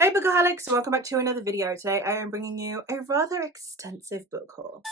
Hey Bookaholics, welcome back to another video. Today I am bringing you a rather extensive book haul.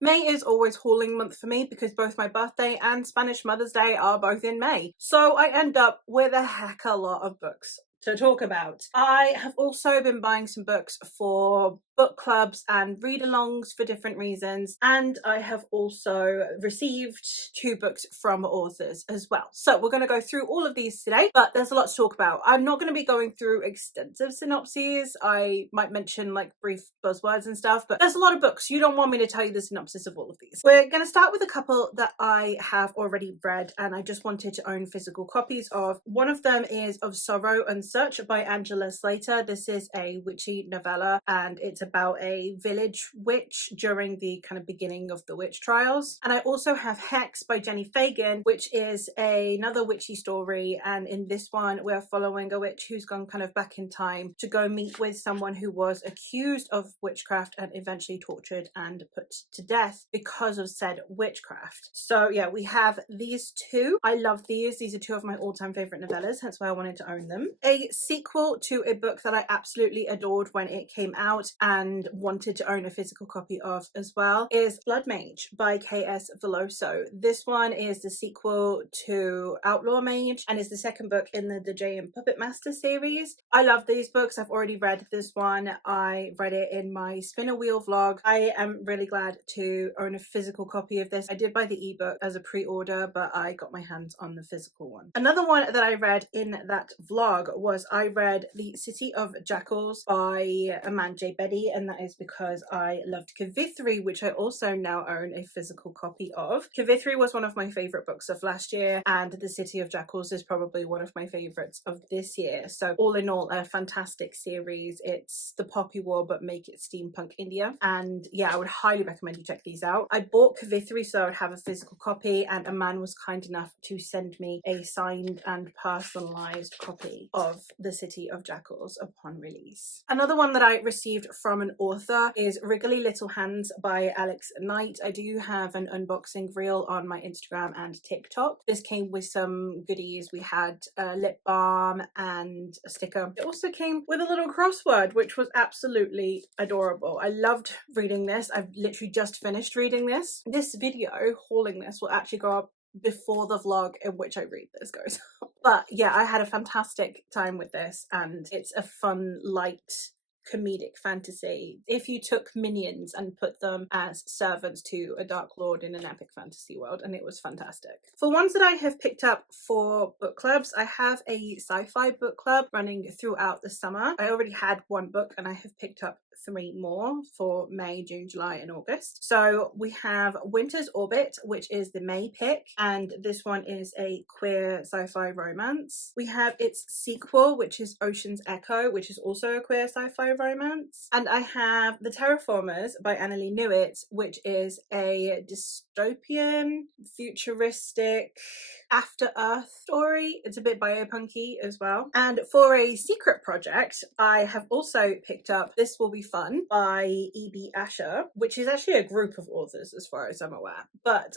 May is always hauling month for me because both my birthday and Spanish Mother's Day are both in May. So I end up with a heck of a lot of books to talk about. I have also been buying some books for book clubs and read-alongs for different reasons, and I have also received 2 books from authors as well. So we're going to go through all of these today, but there's a lot to talk about. I'm not going to be going through extensive synopses. I might mention like brief buzzwords and stuff, but there's a lot of books. You don't want me to tell you the synopsis of all of these. We're going to start with a couple that I have already read and I just wanted to own physical copies of. One of them is Of Sorrow and Such by Angela Slater. This is a witchy novella and it's about a village witch during the kind of beginning of the witch trials. And I also have Hex by Jenny Fagan, which is another witchy story, and in this one we're following a witch who's gone kind of back in time to go meet with someone who was accused of witchcraft and eventually tortured and put to death because of said witchcraft. So yeah, we have these two. I love these. These are 2 of my all-time favorite novellas, hence why I wanted to own them. A sequel to a book that I absolutely adored when it came out and wanted to own a physical copy of as well is Blood Mage by K.S. Veloso. This one is the sequel to Outlaw Mage and is the second book in the J and Puppet Master series. I love these books. I've already read this one. I read it in my Spinner Wheel vlog. I am really glad to own a physical copy of this. I did buy the ebook as a pre-order, but I got my hands on the physical one. Another one that I read in that vlog was I read The City of Jackals by J. Betty, and that is because I loved Kavithri, which I also now own a physical copy of. Kavithri was one of my favourite books of last year, and The City of Jackals is probably one of my favourites of this year. So all in all, a fantastic series. It's the Poppy War, but make it steampunk India. And yeah, I would highly recommend you check these out. I bought Kavithri so I would have a physical copy, and a man was kind enough to send me a signed and personalised copy of The City of Jackals upon release. Another one that I received from an author is Wriggly Little Hands by Alex Knight. I do have an unboxing reel on my Instagram and TikTok. This came with some goodies. We had a lip balm and a sticker. It also came with a little crossword, which was absolutely adorable. I loved reading this. I've literally just finished reading this. This video, hauling this, will actually go up before the vlog in which I read this goes up. But yeah, I had a fantastic time with this, and it's a fun, light, comedic fantasy. If you took minions and put them as servants to a dark lord in an epic fantasy world, and it was fantastic. For ones that I have picked up for book clubs, I have a sci-fi book club running throughout the summer. I already had 1 book and I have picked up 3 more for May, June, July and August. So we have Winter's Orbit, which is the May pick, and this one is a queer sci-fi romance. We have its sequel, which is Ocean's Echo, which is also a queer sci-fi romance. And I have The Terraformers by Annalee Newitt, which is a dystopian, futuristic, after Earth story. It's a bit biopunky as well. And for a secret project, I have also picked up This Will Be Fun by E.B. Asher, which is actually a group of authors as far as I'm aware. But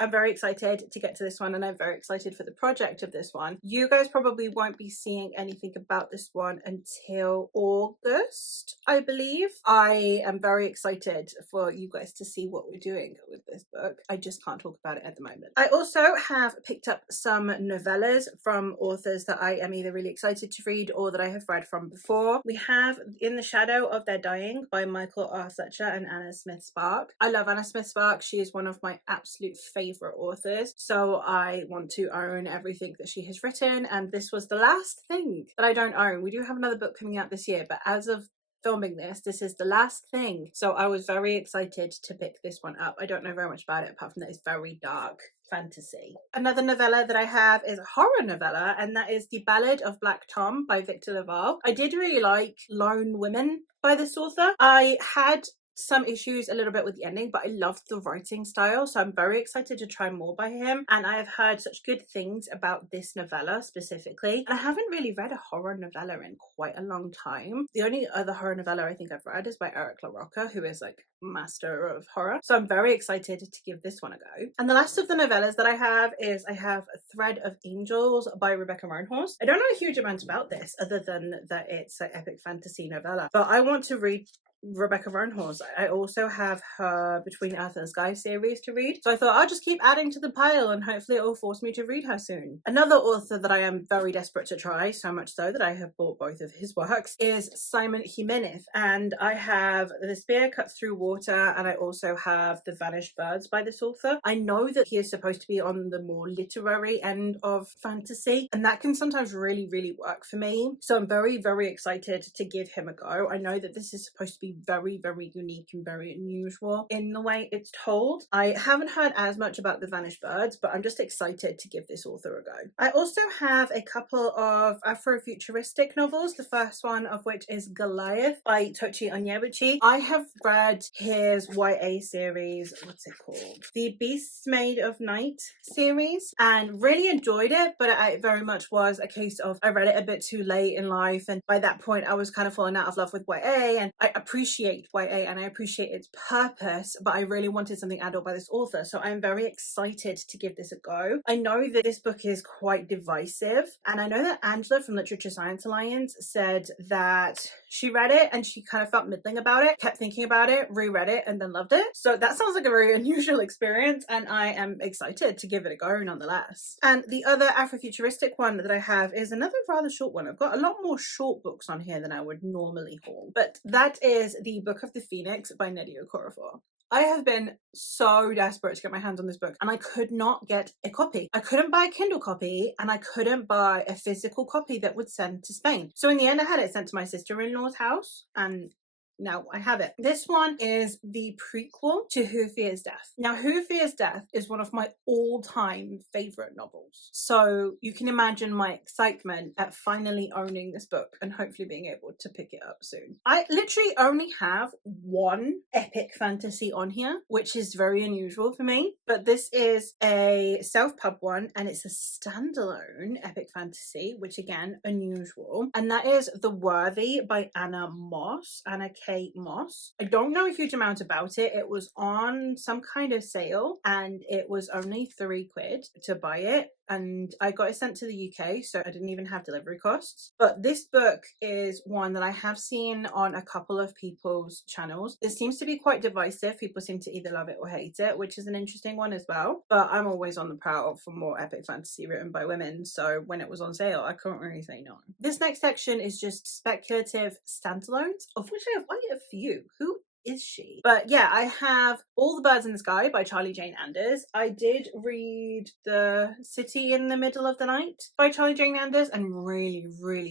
I'm very excited to get to this one, and I'm very excited for the project of this one. You guys probably won't be seeing anything about this one until August, I believe. I am very excited for you guys to see what we're doing with this book. I just can't talk about it at the moment. I also have picked up some novellas from authors that I am either really excited to read or that I have read from before. We have In the Shadow of Their Dying by Michael R. Fletcher and Anna Smith Spark. I love Anna Smith Spark. She is one of my absolute favorite authors, so I want to own everything that she has written, and this was the last thing that I don't own. We do have another book coming out this year, but as of filming this is the last thing, so I was very excited to pick this one up. I don't know very much about it apart from that it's very dark fantasy. Another novella that I have is a horror novella, and that is The Ballad of Black Tom by Victor LaValle. I did really like Lone Women by this author. I had some issues a little bit with the ending, but I loved the writing style, so I'm very excited to try more by him. And I have heard such good things about this novella specifically, and I haven't really read a horror novella in quite a long time. The only other horror novella I think I've read is by Eric LaRocca, who is like master of horror, so I'm very excited to give this one a go. And the last of the novellas that I have is A Thread of Angels by Rebecca Roanhorse. I don't know a huge amount about this other than that it's an epic fantasy novella, but I want to read Rebecca Roanhorse. I also have her Between Earth and Sky series to read, so I thought I'll just keep adding to the pile and hopefully it will force me to read her soon. Another author that I am very desperate to try, so much so that I have bought both of his works, is Simon Jimenez, and I have The Spear Cut Through Water and I also have The Vanished Birds by this author. I know that he is supposed to be on the more literary end of fantasy, and that can sometimes really work for me, so I'm very excited to give him a go. I know that this is supposed to be very unique and very unusual in the way it's told. I haven't heard as much about The Vanished Birds, but I'm just excited to give this author a go. I also have a couple of Afrofuturistic novels, the first one of which is Goliath by Tochi Onyebuchi. I have read his YA series, what's it called? The Beasts Made of Night series, and really enjoyed it, but it very much was a case of I read it a bit too late in life, and by that point I was kind of falling out of love with YA, and I appreciate YA and I appreciate its purpose, but I really wanted something adult by this author, so I'm very excited to give this a go. I know that this book is quite divisive, and I know that Angela from Literature Science Alliance said that she read it and she kind of felt middling about it, kept thinking about it, reread it, and then loved it. So that sounds like a very unusual experience, and I am excited to give it a go nonetheless. And the other Afrofuturistic one that I have is another rather short one. I've got a lot more short books on here than I would normally haul, but that is The Book of the Phoenix by Nnedi Okorafor. I have been so desperate to get my hands on this book, and I could not get a copy. I couldn't buy a Kindle copy, and I couldn't buy a physical copy that would send to Spain. So in the end I had it sent to my sister-in-law's house, and now I have it. This one is the prequel to Who Fears Death. Now, Who Fears Death is one of my all-time favorite novels, so you can imagine my excitement at finally owning this book and hopefully being able to pick it up soon. I literally only have one epic fantasy on here, which is very unusual for me, but this is a self-pub one, and it's a standalone epic fantasy, which again, unusual, and that is The Worthy by Anna K. Moss. I don't know a huge amount about it. It was on some kind of sale and it was only £3 to buy it, and I got it sent to the UK, so I didn't even have delivery costs. But this book is one that I have seen on a couple of people's channels. It seems to be quite divisive. People seem to either love it or hate it, which is an interesting one as well. But I'm always on the prowl for more epic fantasy written by women, so when it was on sale, I couldn't really say no. This next section is just speculative standalones, of which I have quite a few. Who is she? But yeah, I have All the Birds in the Sky by Charlie Jane Anders. I did read The City in the Middle of the Night by Charlie Jane Anders and really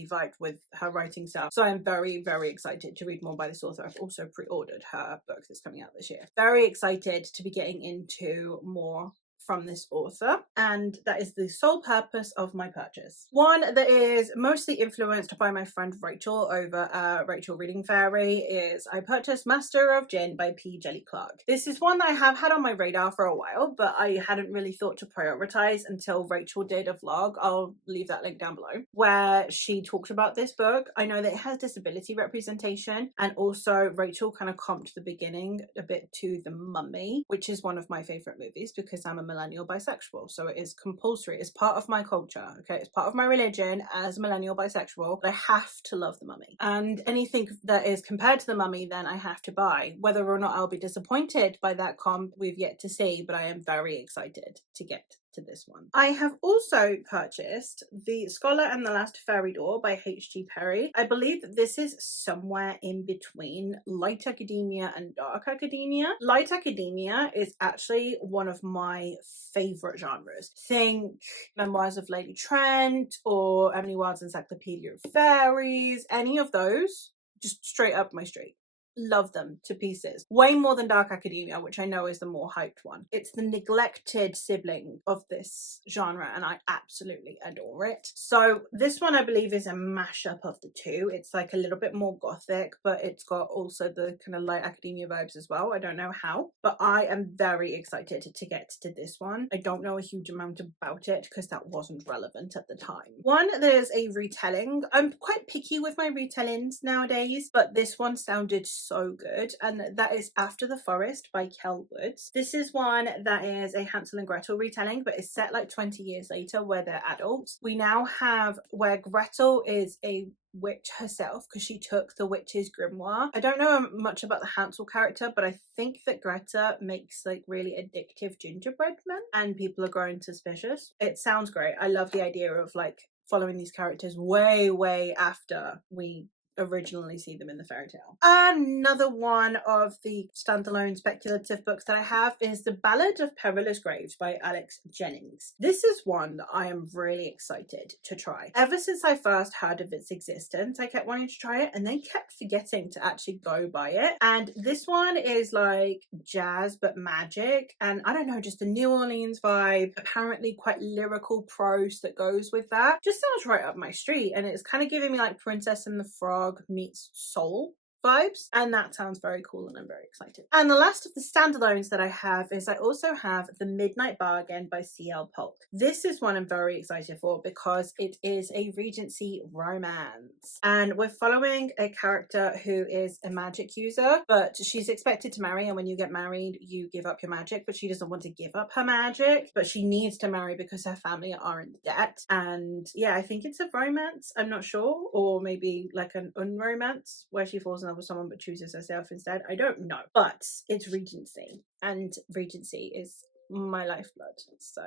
vibed with her writing style. So I'm very excited to read more by this author. I've also pre-ordered her book that's coming out this year. Very excited to be getting into more from this author, and that is the sole purpose of my purchase. One that is mostly influenced by my friend Rachel over Rachel Reading Fairy is I purchased Master of Gin by P. Jelly Clark. This is one that I have had on my radar for a while, but I hadn't really thought to prioritize until Rachel did a vlog, I'll leave that link down below, where she talked about this book. I know that it has disability representation, and also Rachel kind of comped the beginning a bit to The Mummy, which is one of my favorite movies because I'm a millennial bisexual, so it is compulsory. It's part of my culture, okay? It's part of my religion as a millennial bisexual, but I have to love The Mummy, and anything that is compared to The Mummy then I have to buy. Whether or not I'll be disappointed by that comp, we've yet to see, but I am very excited to get to this one. I have also purchased The Scholar and the Last Fairy Door by H.G. Perry. I believe that this is somewhere in between light academia and dark academia. Light academia is actually one of my favorite genres. Think Memoirs of Lady Trent or Emily Wilde's Encyclopedia of Fairies, any of those, just straight up my street. love them to pieces. Way more than Dark Academia, which I know is the more hyped one. It's the neglected sibling of this genre, and I absolutely adore it. So this one I believe is a mashup of the two. It's like a little bit more gothic, but it's got also the kind of light academia vibes as well. I don't know how, but I am very excited to get to this one. I don't know a huge amount about it because that wasn't relevant at the time. One, there's a retelling. I'm quite picky with my retellings nowadays, but this one sounded so good, and that is After the Forest by Kel Woods. This is one that is a Hansel and Gretel retelling, but it's set like 20 years later where they're adults. We now have where Gretel is a witch herself because she took the witch's grimoire. I don't know much about the Hansel character, but I think that Greta makes like really addictive gingerbread men and people are growing suspicious. It sounds great. I love the idea of like following these characters way after we originally see them in the fairy tale. Another one of the standalone speculative books that I have is The Ballad of Perilous Graves by Alex Jennings. This is one that I am really excited to try. Ever since I first heard of its existence, I kept wanting to try it and then kept forgetting to actually go buy it. And this one is like jazz but magic, and I don't know, just the New Orleans vibe, apparently quite lyrical prose that goes with that. Just sounds right up my street, and it's kind of giving me like Princess and the Frog meets Soul vibes, and that sounds very cool and I'm very excited. And the last of the standalones that I have is I also have The Midnight Bargain by C.L. Polk. This is one I'm very excited for because it is a Regency romance, and we're following a character who is a magic user, but she's expected to marry, and when you get married you give up your magic, but she doesn't want to give up her magic, but she needs to marry because her family are in debt. And yeah, I think it's a romance, I'm not sure, or maybe like an unromance where she falls in love with someone but chooses herself instead. I don't know, but it's Regency, and Regency is my lifeblood, so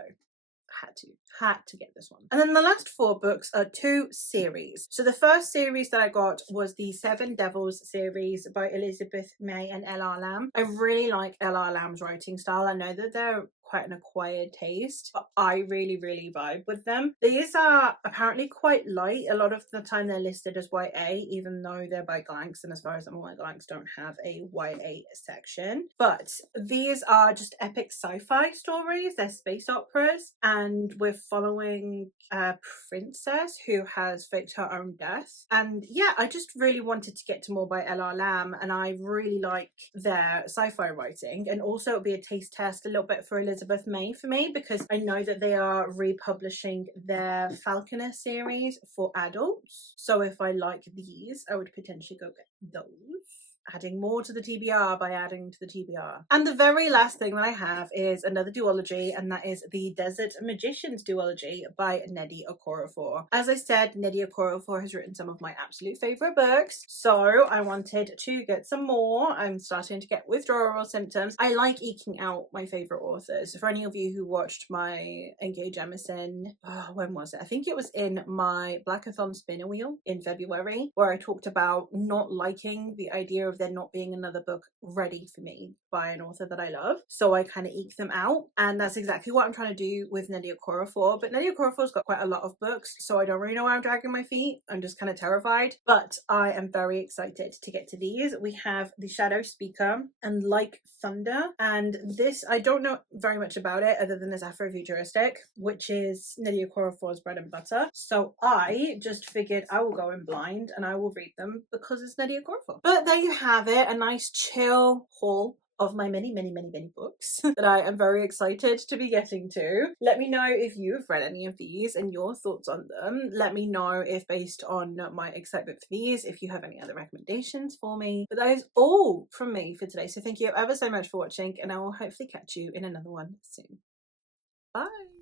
had to get this one. And then the last 4 books are 2 series. So the first series that I got was the Seven Devils series by Elizabeth May and L.R. Lamb. I really like L.R. Lamb's writing style. I know that they're quite an acquired taste, but I really vibe with them. These are apparently quite light. A lot of the time they're listed as YA, even though they're by Glanks, and as far as I'm aware, Glanks don't have a YA section. But these are just epic sci-fi stories. They're space operas, and we're following a princess who has faked her own death. And yeah, I just really wanted to get to more by L.R. Lamb, and I really like their sci-fi writing. And also it'll be a taste test a little bit for Elizabeth May for me, because I know that they are republishing their Falconer series for adults. So if I like these, I would potentially go get those. Adding more to the TBR by adding to the TBR. And the very last thing that I have is another duology, and that is the Desert Magicians duology by Nnedi Okorafor. As I said, Nnedi Okorafor has written some of my absolute favourite books, so I wanted to get some more. I'm starting to get withdrawal symptoms. I like eking out my favourite authors. For any of you who watched my Engage Emerson, when was it? I think it was in my Blackathon Spinner Wheel in February, where I talked about not liking the idea of there not being another book ready for me by an author that I love. So I kind of eke them out, and that's exactly what I'm trying to do with Nnedi Okorafor. But Nnedi Okorafor's got quite a lot of books, so I don't really know where I'm dragging my feet. I'm just kind of terrified, but I am very excited to get to these. We have The Shadow Speaker and Like Thunder, and this, I don't know very much about it other than it's Afrofuturistic, which is Nnedi Okorafor's bread and butter. So I just figured I will go in blind and I will read them because it's Nnedi Okorafor. But there you have it, a nice chill haul of my many books that I am very excited to be getting to. Let me know if you've read any of these and your thoughts on them. Let me know if, based on my excitement for these, if you have any other recommendations for me. But that is all from me for today. So thank you ever so much for watching, and I will hopefully catch you in another one soon. Bye!